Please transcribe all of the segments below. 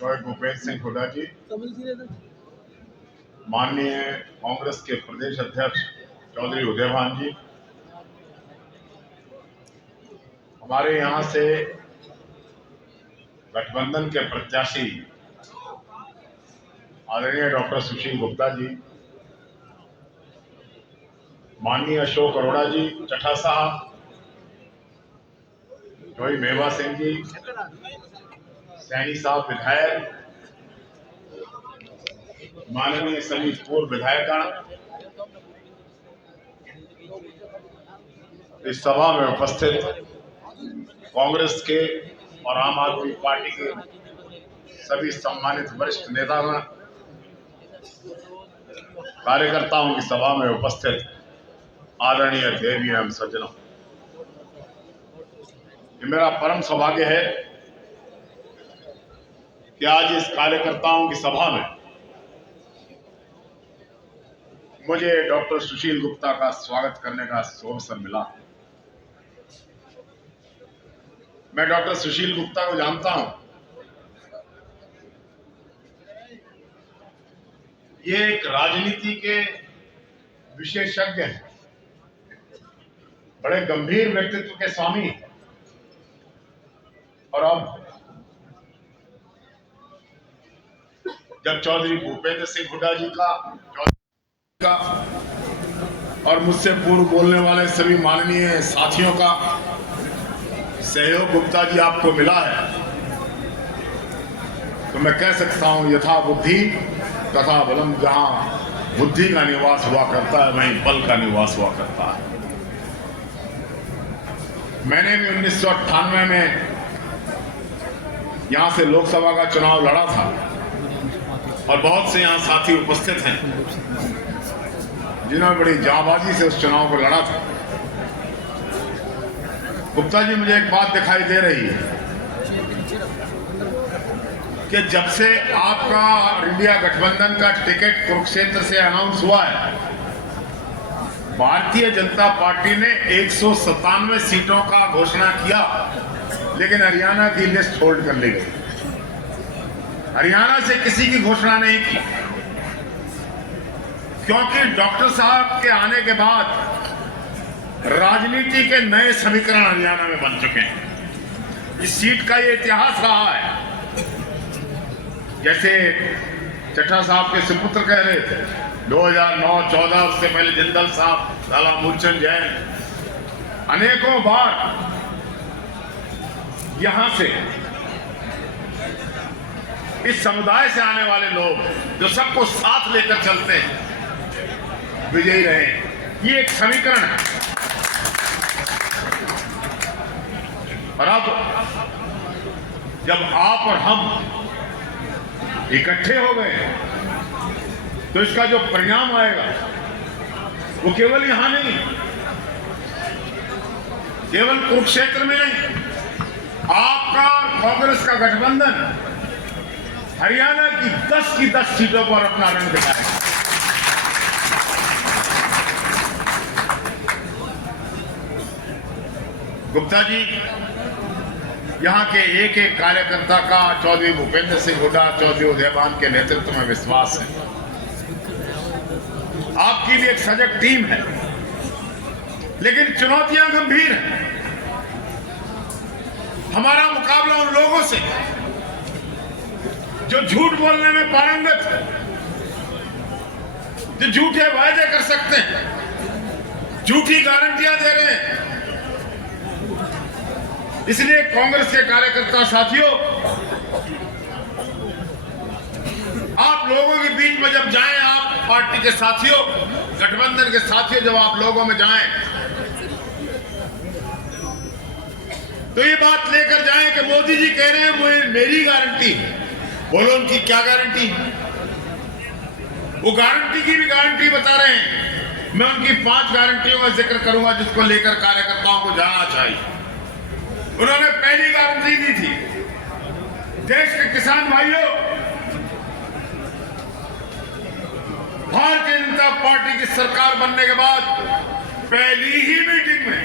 Joy Bhupendra Singh Hooda जी, माननीय कांग्रेस के प्रदेश अध्यक्ष चौधरी उदयभान जी, हमारे यहाँ से गठबंधन के प्रत्याशी आदरणीय डॉक्टर सुशील गुप्ता जी, माननीय अशोक अरोड़ा जी चट्टा साहब, जोई मेवा सिंह जी, सैनी साहब विधायक, माननीय सभी पूर्व विधायकगण, इस सभा में उपस्थित कांग्रेस के और आम आदमी पार्टी के सभी सम्मानित वरिष्ठ नेतागण, कार्यकर्ताओं की सभा में उपस्थित आदरणीय देवी एवं सज्जनों, ये मेरा परम सौभाग्य है कि आज इस कार्यकर्ताओं की सभा में मुझे डॉक्टर सुशील गुप्ता का स्वागत करने का अवसर मिला। मैं डॉक्टर सुशील गुप्ता को जानता हूं। ये एक राजनीति के विशेषज्ञ हैं, बड़े गंभीर व्यक्तित्व के स्वामी, और अब जब चौधरी भूपेंद्र सिंह हुड्डा जी का और मुझसे पूर्व बोलने वाले सभी माननीय साथियों का सहयोग गुप्ता जी आपको मिला है, तो मैं कह सकता हूं यथा बुद्धि तथा बलम, जहां बुद्धि का निवास हुआ करता है वहीं बल का निवास हुआ करता है। मैंने भी 1998 में यहां से लोकसभा का चुनाव लड़ा था और बहुत से यहां साथी उपस्थित हैं जिन्होंने बड़ी जांबाजी से उस चुनाव को लड़ा था। गुप्ता जी, मुझे एक बात दिखाई दे रही है कि जब से आपका इंडिया गठबंधन का टिकट कुरुक्षेत्र से अनाउंस हुआ है, भारतीय जनता पार्टी ने 197 सीटों का घोषणा किया, लेकिन हरियाणा की लिस्ट होल्ड कर ली गई। हरियाणा से किसी की घोषणा नहीं की, क्योंकि डॉक्टर साहब के आने के बाद राजनीति के नए समीकरण हरियाणा में बन चुके हैं। इस सीट का ये इतिहास रहा है। जैसे चट्टा साहब के सुपुत्र कह रहे थे, 2009-14, उससे पहले जिंदल साहब, लाला मूलचंद जैन, अनेकों बार यहां से इस समुदाय से आने वाले लोग जो सबको साथ लेकर चलते हैं, विजयी रहे। ये एक समीकरण है। और अब जब आप और हम इकट्ठे हो गए तो इसका जो परिणाम आएगा वो केवल यहां नहीं, केवल कुरुक्षेत्र में नहीं, आपका और कांग्रेस का गठबंधन हरियाणा की 10 सीटों पर अपना रंग दिखाएगा। गुप्ता जी, यहां के एक एक कार्यकर्ता का चौधरी भूपेंद्र सिंह हुड्डा, चौधरी उदयभान के नेतृत्व में विश्वास है। आपकी भी एक सजग टीम है, लेकिन चुनौतियां गंभीर हैं। हमारा मुकाबला उन लोगों से जो झूठ बोलने में पारंगत है, जो झूठे वायदे कर सकते हैं, झूठी गारंटियां दे रहे हैं। इसलिए कांग्रेस के कार्यकर्ता साथियों, आप लोगों के बीच में जब जाएं, आप पार्टी के साथियों, गठबंधन के साथियों, जब आप लोगों में जाएं तो ये बात लेकर जाएं कि मोदी जी कह रहे हैं मुझे मेरी गारंटी है। बोलो, उनकी क्या गारंटी है? वो गारंटी की भी गारंटी बता रहे हैं। मैं उनकी 5 गारंटियों का जिक्र करूंगा जिसको लेकर कार्यकर्ताओं को जाना चाहिए। उन्होंने पहली गारंटी दी थी, देश के किसान भाइयों, भारतीय जनता पार्टी की सरकार बनने के बाद पहली ही मीटिंग में,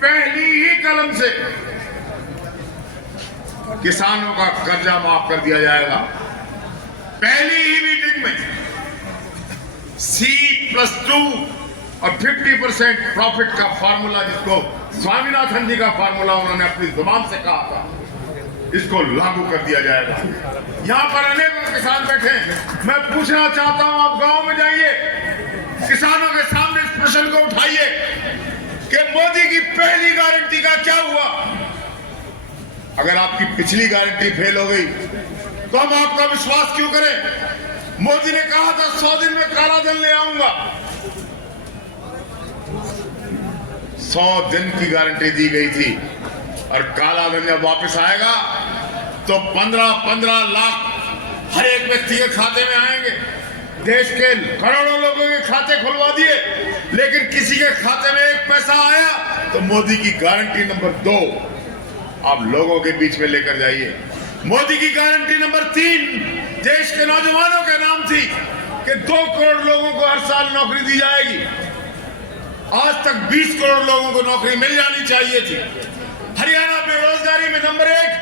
पहली ही कलम से किसानों का कर्जा माफ कर दिया जाएगा। पहली ही मीटिंग में C+2 और 50% प्रॉफिट का फार्मूला, जिसको स्वामीनाथन जी का फार्मूला उन्होंने अपनी जुबान से कहा था, इसको लागू कर दिया जाएगा। यहाँ पर अनेकों किसान बैठे हैं। मैं पूछना चाहता हूं, आप गांव में जाइए, किसानों के सामने इस प्रश्न को उठाइए कि मोदी की पहली गारंटी का क्या हुआ। अगर आपकी पिछली गारंटी फेल हो गई तो हम आपका विश्वास क्यों करें। मोदी ने कहा था 100 दिन में काला धन ले आऊंगा। 100 दिन की गारंटी दी गई थी और काला धन जब वापस आएगा तो 15-15 लाख हर एक व्यक्ति के खाते में आएंगे। देश के करोड़ों लोगों के खाते खुलवा दिए, लेकिन किसी के खाते में एक पैसा आया तो मोदी की गारंटी नंबर 2 आप लोगों के बीच में लेकर जाइए। मोदी की गारंटी नंबर 3 देश के नौजवानों के नाम थी कि 2 करोड़ लोगों को हर साल नौकरी दी जाएगी। आज तक 20 करोड़ लोगों को नौकरी मिल जानी चाहिए थी। हरियाणा बेरोजगारी में नंबर 1।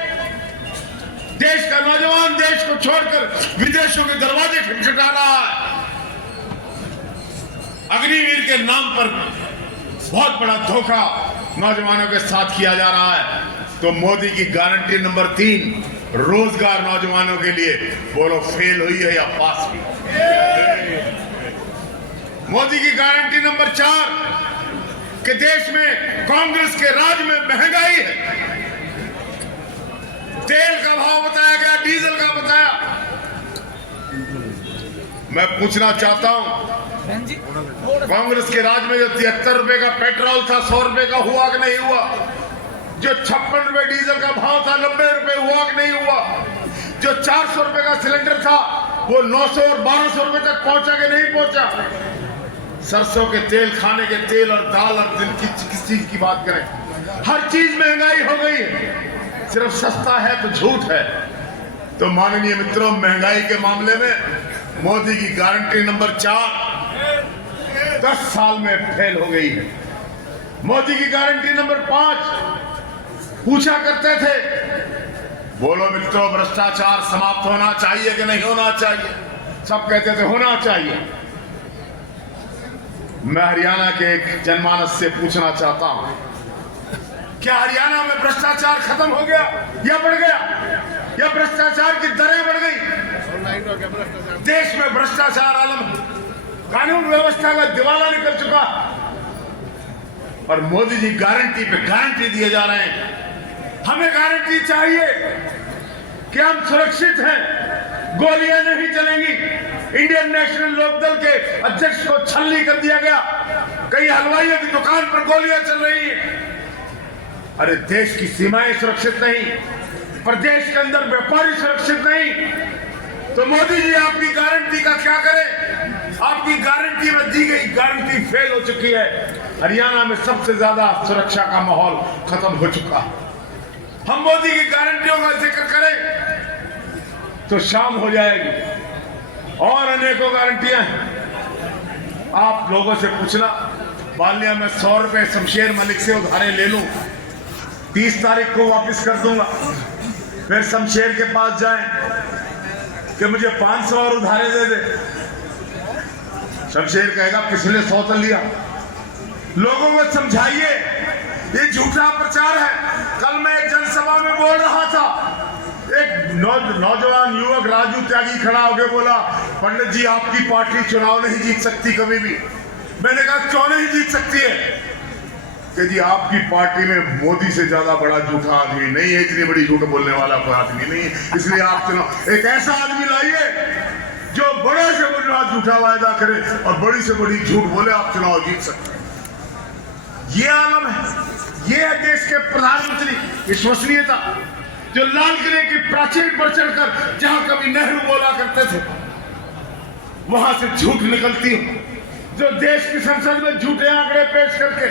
देश का नौजवान देश को छोड़कर विदेशों के दरवाजे खटखटा रहा है। अग्निवीर के नाम पर बहुत बड़ा धोखा नौजवानों के साथ किया जा रहा है। तो मोदी की गारंटी नंबर 3 रोजगार नौजवानों के लिए, बोलो फेल हुई है या पास हुई। मोदी की गारंटी नंबर 4 कि देश में कांग्रेस के राज में महंगाई है। तेल का भाव बताया गया, डीजल का बताया। मैं पूछना चाहता हूं, कांग्रेस के राज में जो 73 रुपए का पेट्रोल था 100 रुपए का हुआ कि नहीं हुआ? जो 56 रुपए डीजल का भाव था 90 रुपए हुआ कि नहीं हुआ? जो 400 रुपए का सिलेंडर था वो 900 और 1200 रुपए तक पहुंचा कि नहीं पहुंचा? सरसों के तेल, खाने के तेल और दाल और दिन की किस चीज की बात करें, हर चीज महंगाई हो गई है। सिर्फ सस्ता है तो झूठ है। तो माननीय मित्रों, महंगाई के मामले में मोदी की गारंटी नंबर 4 10 साल में फेल हो गई है। मोदी की गारंटी नंबर 5 पूछा करते थे, बोलो मित्रों, भ्रष्टाचार समाप्त होना चाहिए कि नहीं होना चाहिए? सब कहते थे होना चाहिए। मैं हरियाणा के एक जनमानस से पूछना चाहता हूं, क्या हरियाणा में भ्रष्टाचार खत्म हो गया या बढ़ गया, या भ्रष्टाचार की दरें बढ़ गई? देश में भ्रष्टाचार आलम, कानून व्यवस्था का दिवाला निकल चुका और मोदी जी गारंटी पे गारंटी दिए जा रहे हैं। हमें गारंटी चाहिए कि हम सुरक्षित हैं, गोलियां नहीं चलेंगी। इंडियन नेशनल लोकदल के अध्यक्ष को छलनी कर दिया गया, कई हलवाइयों की दुकान पर गोलियां चल रही हैं। अरे देश की सीमाएं सुरक्षित नहीं, प्रदेश के अंदर व्यापारी सुरक्षित नहीं, तो मोदी जी आपकी गारंटी का क्या करें? आपकी गारंटी में दी गई गारंटी फेल हो चुकी है। हरियाणा में सबसे ज्यादा सुरक्षा का माहौल खत्म हो चुका है। हम मोदी की गारंटियों का जिक्र करें तो शाम हो जाएगी और अनेकों गारंटियां हैं। आप लोगों से पूछना, मान लिया मैं 100 रुपए शमशेर मलिक से उधारे ले लूं, 30 तारीख को वापस कर दूंगा। फिर शमशेर के पास जाएं कि मुझे 500 और उधारे दे दे। शमशेर कहेगा पिछले 100 तो लिया। लोगों को समझाइए, ये झूठा प्रचार है। कल मैं एक जनसभा में बोल रहा था, एक नौजवान युवक राजू त्यागी खड़ा होकर बोला, पंडित जी आपकी पार्टी चुनाव नहीं जीत सकती कभी भी। मैंने कहा क्यों नहीं जीत सकती है? कि जी आपकी पार्टी में मोदी से ज्यादा बड़ा झूठा आदमी नहीं है, इतनी बड़ी झूठ बोलने वाला कोई आदमी नहीं है, इसलिए आप चुनाव एक ऐसा आदमी लाइए जो बड़े से बड़ा झूठा वायदा करे और बड़ी से बड़ी झूठ बोले, आप चुनाव जीत सकते हैं। ये आलम है, ये है देश के प्रधानमंत्री विश्वसनीयता, जो लाल किले की प्राचीर पर चढ़कर जहां कभी नेहरू बोला करते थे वहां से झूठ निकलती हो, जो देश की संसद में झूठे आंकड़े पेश करके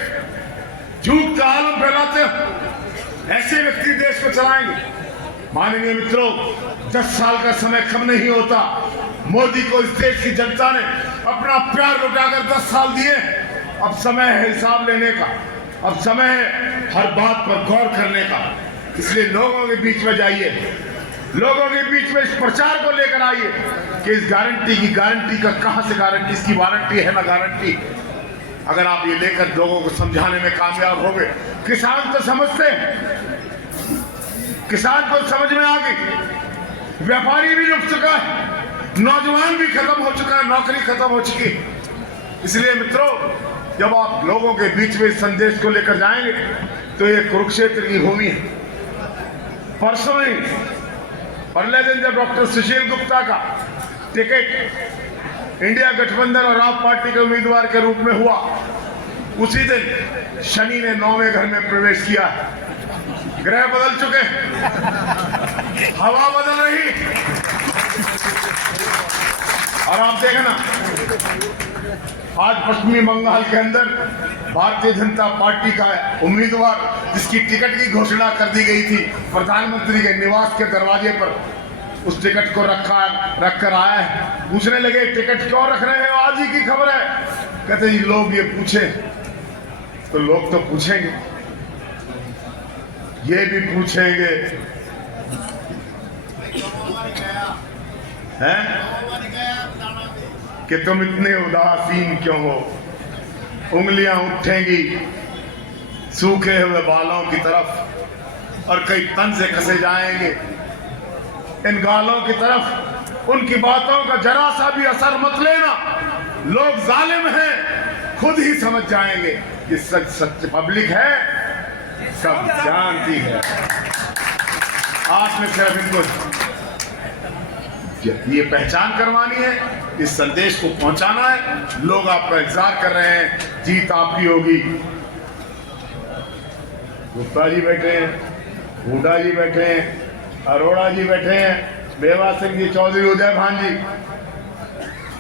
झूठ का आलम फैलाते हो, ऐसे व्यक्ति देश को चलाएंगे। माननीय मित्रों, 10 साल का समय कम नहीं होता। मोदी को इस देश की जनता ने अपना प्यार लुटाकर 10 साल दिए। अब समय है हिसाब लेने का, अब समय है हर बात पर गौर करने का इसलिए लोगों के बीच में जाइए, लोगों के बीच में इस प्रचार को लेकर आइए कि इस गारंटी का कहां से गारंटी, इसकी वारंटी है ना गारंटी। अगर आप ये लेकर लोगों को समझाने में कामयाब हो गए, किसान तो समझते हैं, किसान को समझ में आ गई, व्यापारी भी रुक चुका है, नौजवान भी खत्म हो चुका है, नौकरी खत्म हो चुकी। इसलिए मित्रों, जब आप लोगों के बीच में इस संदेश को लेकर जाएंगे तो ये कुरुक्षेत्र की भूमि है। परसों ही पहले दिन जब डॉक्टर सुशील गुप्ता का टिकट इंडिया गठबंधन और आप पार्टी के उम्मीदवार के रूप में हुआ, उसी दिन शनि ने 9वें घर में प्रवेश किया। ग्रह बदल चुके, हवा बदल रही, और आप देखना आज पश्चिमी बंगाल के अंदर भारतीय जनता पार्टी का उम्मीदवार जिसकी टिकट की घोषणा कर दी गई थी प्रधानमंत्री के निवास के दरवाजे पर, उस टिकट को रख कर आया है। पूछने लगे टिकट क्यों रख रहे हो, आज ही की खबर है। कहते जी लोग ये पूछे तो लोग तो पूछेंगे, ये भी पूछेंगे हैं कि तुम इतने उदासीन क्यों हो। उंगलियां उठेंगी सूखे हुए बालों की तरफ और कई तन से कसे जाएंगे इन गालों की तरफ। उनकी बातों का जरा सा भी असर मत लेना, लोग जालिम हैं, खुद ही समझ जाएंगे कि सच पब्लिक है, सब जानती है। आपने सिर्फ इनको ये पहचान करवानी है, इस संदेश को पहुंचाना है। लोग आपका इंतजार कर रहे हैं, जीत आपकी होगी। गुप्ता जी बैठे हैं, हुड्डा जी बैठे हैं, अरोड़ा जी बैठे हैं, मेवा सिंह जी, चौधरी उदय भान जी,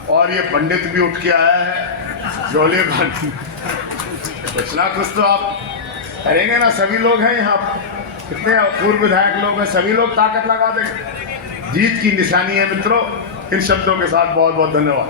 और ये पंडित भी उठ के आया है जोले भान। कुछ ना कुछ तो आप करेंगे ना, सभी लोग हैं यहाँ, कितने पूर्व विधायक लोग हैं, सभी लोग ताकत लगा देंगे। जीत की निशानी है मित्रों। इन शब्दों के साथ बहुत बहुत धन्यवाद।